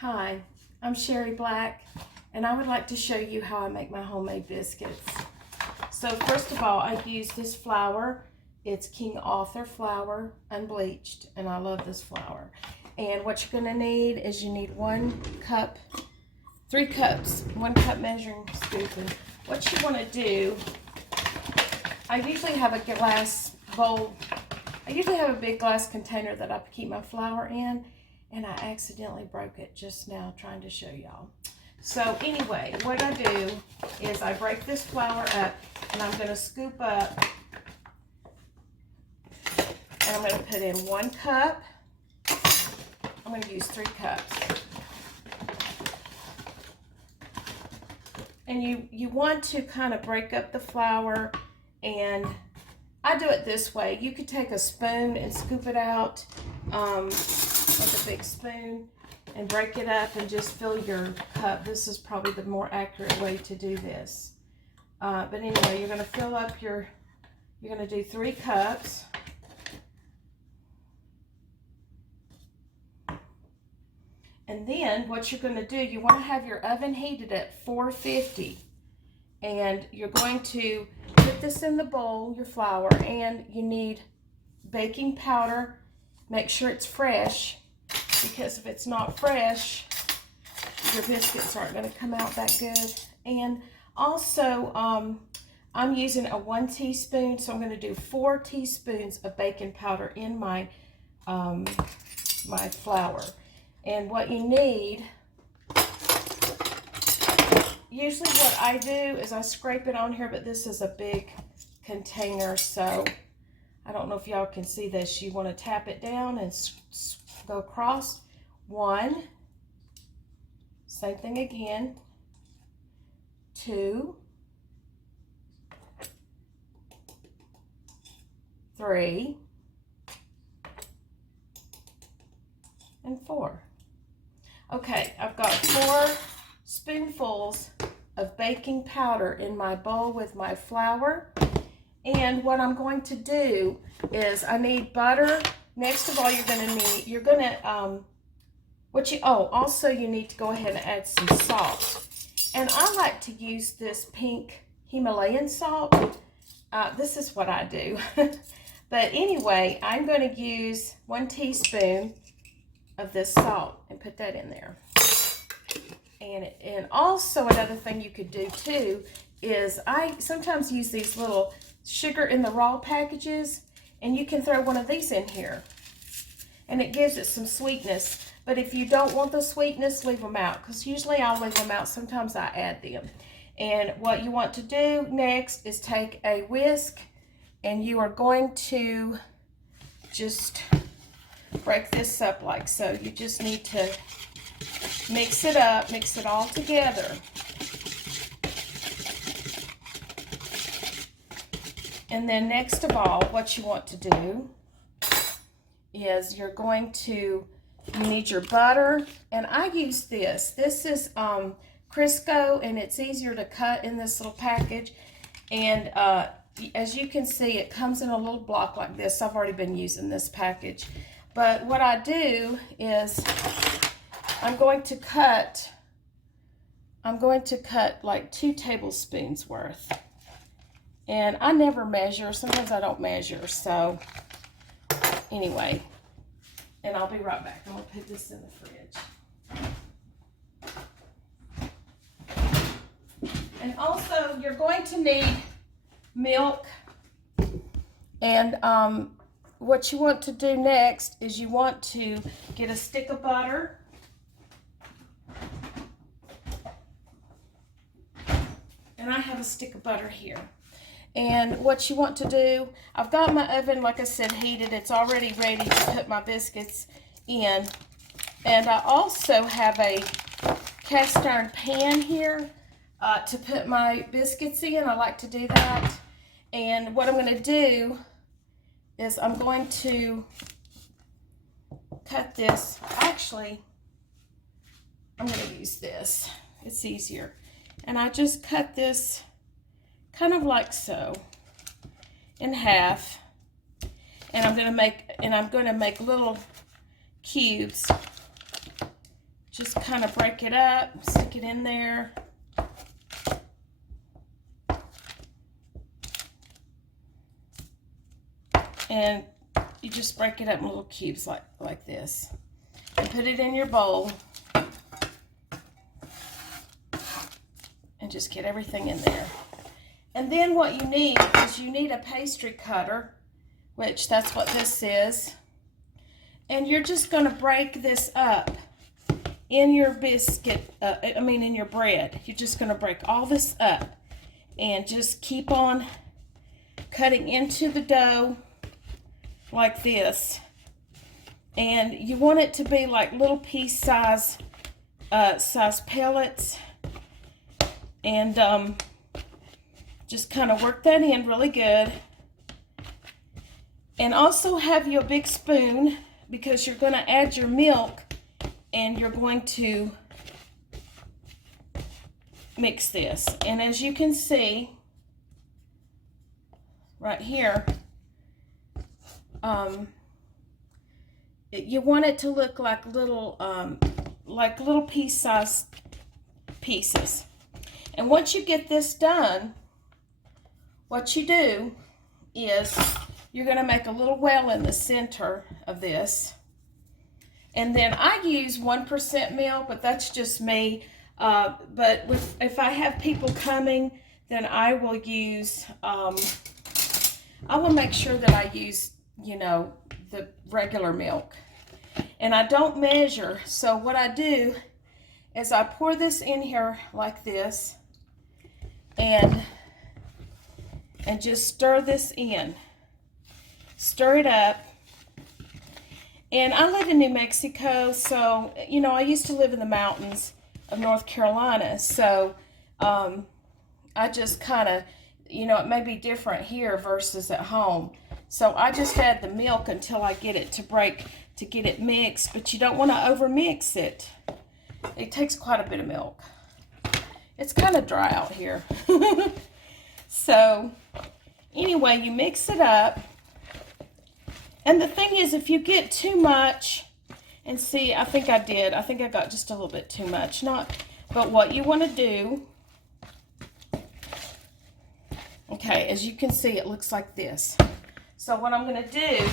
Hi, I'm Sherry Black, and I would like to show you how I make my homemade biscuits. So first of all, I use this flour. It's King Arthur flour, unbleached, and I love this flour. And what you're going to need is you need 1 cup, 3 cups, 1 cup measuring scoop. And what you want to do, I usually have a glass bowl. I usually have a big glass container that I keep my flour in, and I accidentally broke it just now trying to show y'all. So anyway, what I do is I break this flour up, and I'm going to scoop up, and I'm going to put in 1 cup. I'm going to use 3 cups. And you want to kind of break up the flour, and I do it this way. You could take a spoon and scoop it out with a big spoon and break it up and just fill your cup. This is probably the more accurate way to do this. But anyway, you're going to fill up you're going to do 3 cups. And then what you're going to do, you want to have your oven heated at 450. And you're going to put this in the bowl, your flour, and you need baking powder. Make sure it's fresh, because if it's not fresh, your biscuits aren't going to come out that good. And also, I'm using a 1 teaspoon, so I'm going to do 4 teaspoons of baking powder in my my flour. And what you need, usually what I do is I scrape it on here, but this is a big container, so I don't know if y'all can see this. You want to tap it down and go across. 1, same thing again, 2, 3, and 4. Okay, I've got 4 spoonfuls of baking powder in my bowl with my flour. And what I'm going to do is I need butter. Next of all, also you need to go ahead and add some salt. And I like to use this pink Himalayan salt. This is what I do. But anyway, I'm going to use 1 teaspoon of this salt and put that in there. And also another thing you could do too is I sometimes use these little sugar in the raw packages, and you can throw one of these in here and it gives it some sweetness. But if you don't want the sweetness, leave them out, because usually I'll leave them out. Sometimes I add them. And what you want to do next is take a whisk, and you are going to just break this up like so. You just need to mix it up, mix it all together. And then next of all, what you want to do is you need your butter. And I use this. This is Crisco, and it's easier to cut in this little package. And as you can see, it comes in a little block like this. I've already been using this package. But what I do is I'm going to cut like 2 tablespoons worth. And I never measure. Sometimes I don't measure. So anyway, and I'll be right back. I'm going to put this in the fridge. And also, you're going to need milk. And what you want to do next is you want to get a stick of butter. And I have a stick of butter here. And what you want to do, I've got my oven, like I said, heated. It's already ready to put my biscuits in. And I also have a cast iron pan here to put my biscuits in. I like to do that. And what I'm going to do is I'm going to cut this. Actually, I'm going to use this. It's easier. And I just cut this kind of like so in half. And I'm going to make little cubes just kind of break it up, stick it in there. And you just break it up in little cubes like this. And put it in your bowl. And just get everything in there. And then what you need is you need a pastry cutter, which that's what this is. And you're just going to break this up in your biscuit, in your bread. You're just going to break all this up and just keep on cutting into the dough like this. And you want it to be like little piece size pellets. And just kind of work that in really good. And also have you a big spoon, because you're going to add your milk and you're going to mix this. And as you can see right here, you want it to look like little piece-sized pieces. And once you get this done, what you do is you're going to make a little well in the center of this. And then I use 1% milk, but that's just me. But if I have people coming, then I will use, I will make sure that I use, the regular milk. And I don't measure. So what I do is I pour this in here like this. And just stir this in. Stir it up. And I live in New Mexico, so, I used to live in the mountains of North Carolina. So, I just kind of, it may be different here versus at home. So, I just add the milk until I get it to get it mixed. But you don't want to over mix it. It takes quite a bit of milk. It's kind of dry out here. So, anyway, you mix it up. And the thing is, if you get too much, and see, I think I got just a little bit too much. But what you want to do, okay, as you can see, it looks like this. So what I'm going to do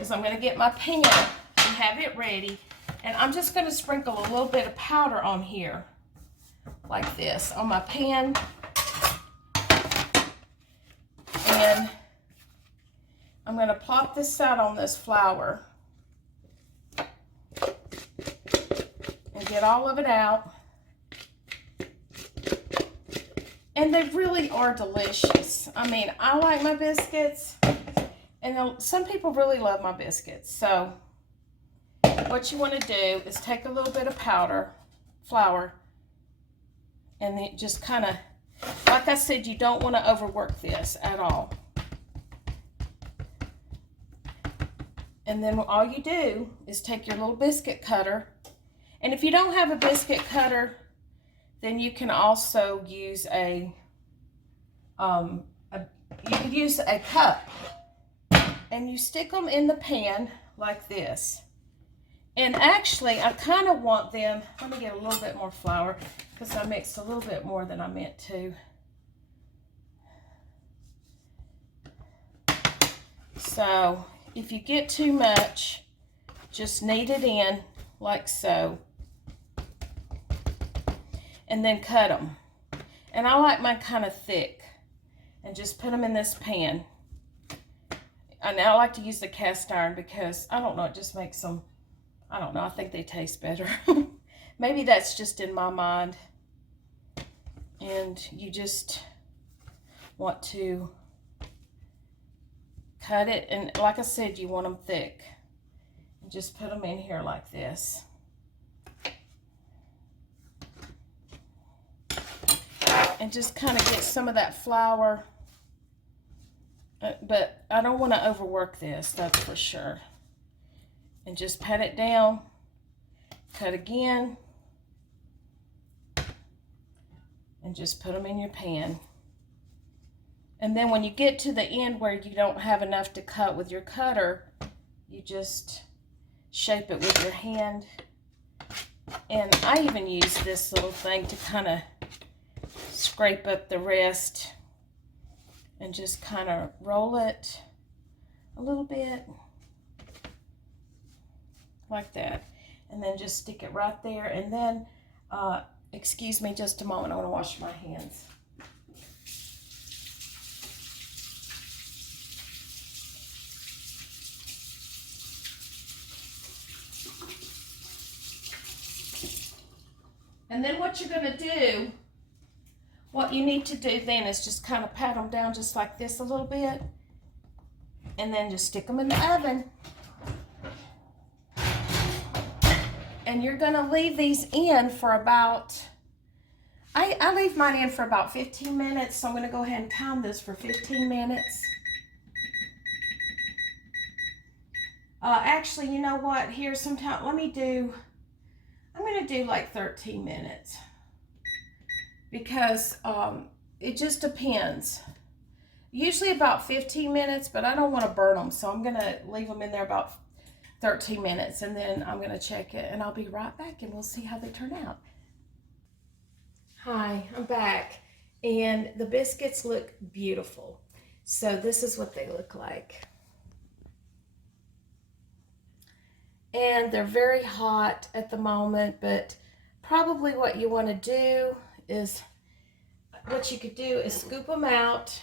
is I'm going to get my pan and have it ready. And I'm just going to sprinkle a little bit of powder on here, like this, on my pan. And I'm going to plop this out on this flour and get all of it out. And they really are delicious. I mean, I like my biscuits, and some people really love my biscuits. So what you want to do is take a little bit of flour, and then just kind of, like I said, you don't want to overwork this at all. And then all you do is take your little biscuit cutter. And if you don't have a biscuit cutter, then you can also use you could use a cup. And you stick them in the pan like this. And actually, I kind of want them, let me get a little bit more flour, because I mixed a little bit more than I meant to. So, if you get too much, just knead it in like so. And then cut them. And I like mine kind of thick. And just put them in this pan. And I like to use the cast iron because, I don't know, it just makes them, I don't know, I think they taste better. Maybe that's just in my mind. And you just want to cut it, and like I said, you want them thick. And just put them in here like this. And just kind of get some of that flour. But I don't want to overwork this, that's for sure. And just pat it down. Cut again. And just put them in your pan. And then when you get to the end where you don't have enough to cut with your cutter, you just shape it with your hand And I even use this little thing to kind of scrape up the rest and just kind of roll it a little bit like that. And then just stick it right there. And then, excuse me just a moment, I want to wash my hands. And then what you're going to do, what you need to do then is just kind of pat them down just like this a little bit. And then just stick them in the oven. And you're going to leave these in for about, I leave mine in for about 15 minutes. So I'm going to go ahead and time this for 15 minutes. Actually, you know what? Here's some time. I'm going to do like 13 minutes. Because it just depends. Usually about 15 minutes, but I don't want to burn them. So I'm going to leave them in there about 13 minutes, and then I'm going to check it, and I'll be right back, and we'll see how they turn out. Hi, I'm back, and the biscuits look beautiful. So this is what they look like. And they're very hot at the moment, but probably what you want to do is, what you could do is scoop them out.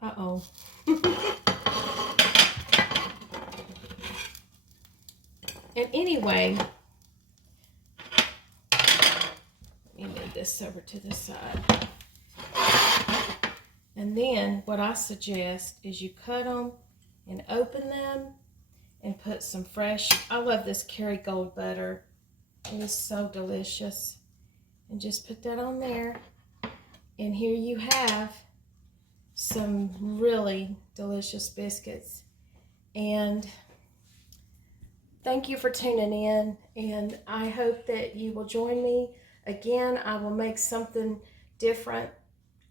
Uh-oh. And anyway, let me move this over to the side. And then what I suggest is you cut them and open them and put some fresh, I love this Kerrygold butter. It is so delicious. And just put that on there. And here you have some really delicious biscuits. And thank you for tuning in, and I hope that you will join me again. I will make something different.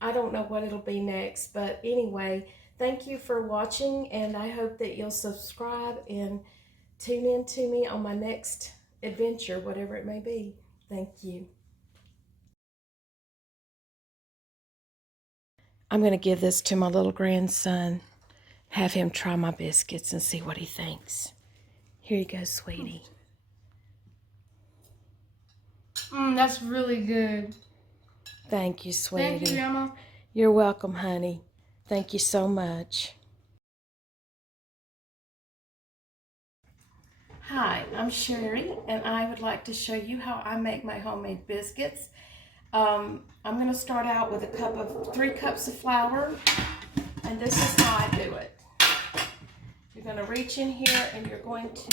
I don't know what it'll be next, but anyway, thank you for watching, and I hope that you'll subscribe and tune in to me on my next adventure, whatever it may be. Thank you. I'm going to give this to my little grandson, have him try my biscuits and see what he thinks. Here you go, sweetie. That's really good. Thank you, sweetie. Thank you, Grandma. You're welcome, honey. Thank you so much. Hi, I'm Sherry, and I would like to show you how I make my homemade biscuits. I'm going to start out with 3 cups of flour, and this is how I do it. You're going to reach in here, and you're going to